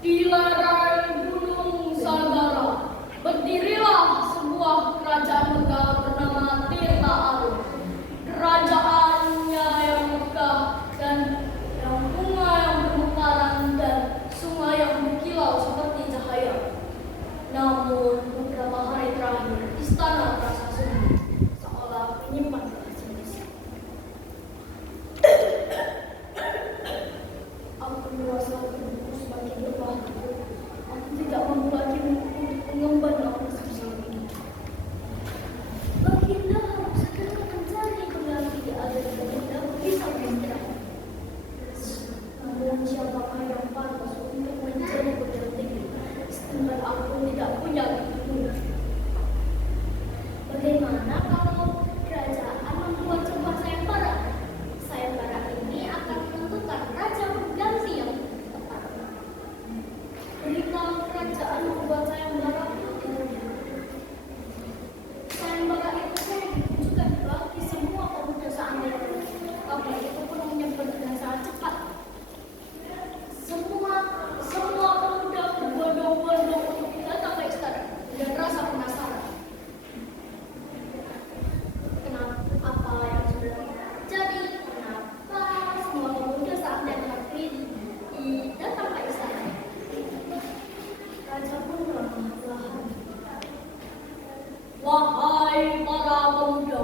Di lereng Gunung Sagara berdirilah sebuah kerajaan megah bernama Tirta Arum. Kerajaannya yang megah dan yang bunga yang bermekaran dan sungai yang berkilau seperti cahaya. Namun beberapa hari terakhir istana terasa sunyi, seolah menyimpan rahasia. Aku merasa tubuhku semakin lemah. Aku tidak mampu lagi untuk mengemban apa sebesar ini. Baginda harus segera mencari pengganti agar Baginda bisa beristirahat. Namun siapakah yang pantas untuk menjadi penggantiku? Sedangkan aku tidak punya itu. Bagaimana kalau kerajaan membuat sebuah sayembara? Sayembara ini akan menentukan raja pengganti yang tepat. Beritahu kerajaan membuat sayembara itu saya ditujukan bagi semua pemuda seandainya kapal itu pun menyebar dengan sangat cepat. Semua pemuda berbondong-bondong untuk datang ke istana dan rasa penasaran. Kenapa apa yang sudah terjadi? Kenapa semua pemuda saat dan hari datang ke istana? Raja pun perlahan-lahan. Wahai para pemuda,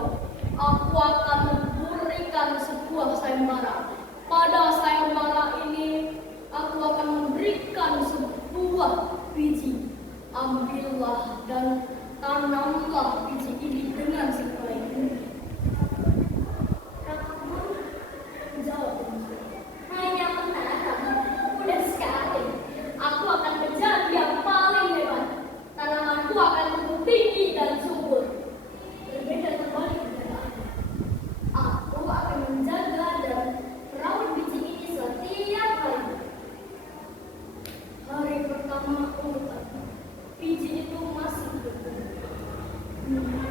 aku akan memberikan sebuah sayembara. Pada sayembara ini, aku akan memberikan sebuah biji. Ambillah dan tanamlah biji ini dengan sebaik mungkin. Rakamu menjawab, hanya menanam, mudah sekali. Aku akan menjadi yang paling hebat. Tanamanku akan tumbuh tinggi dan subur. Berbeda terbalik dengan aku akan menjaga dan merawat biji ini setiap hari. Hari pertama aku biji itu masih bertumbuh.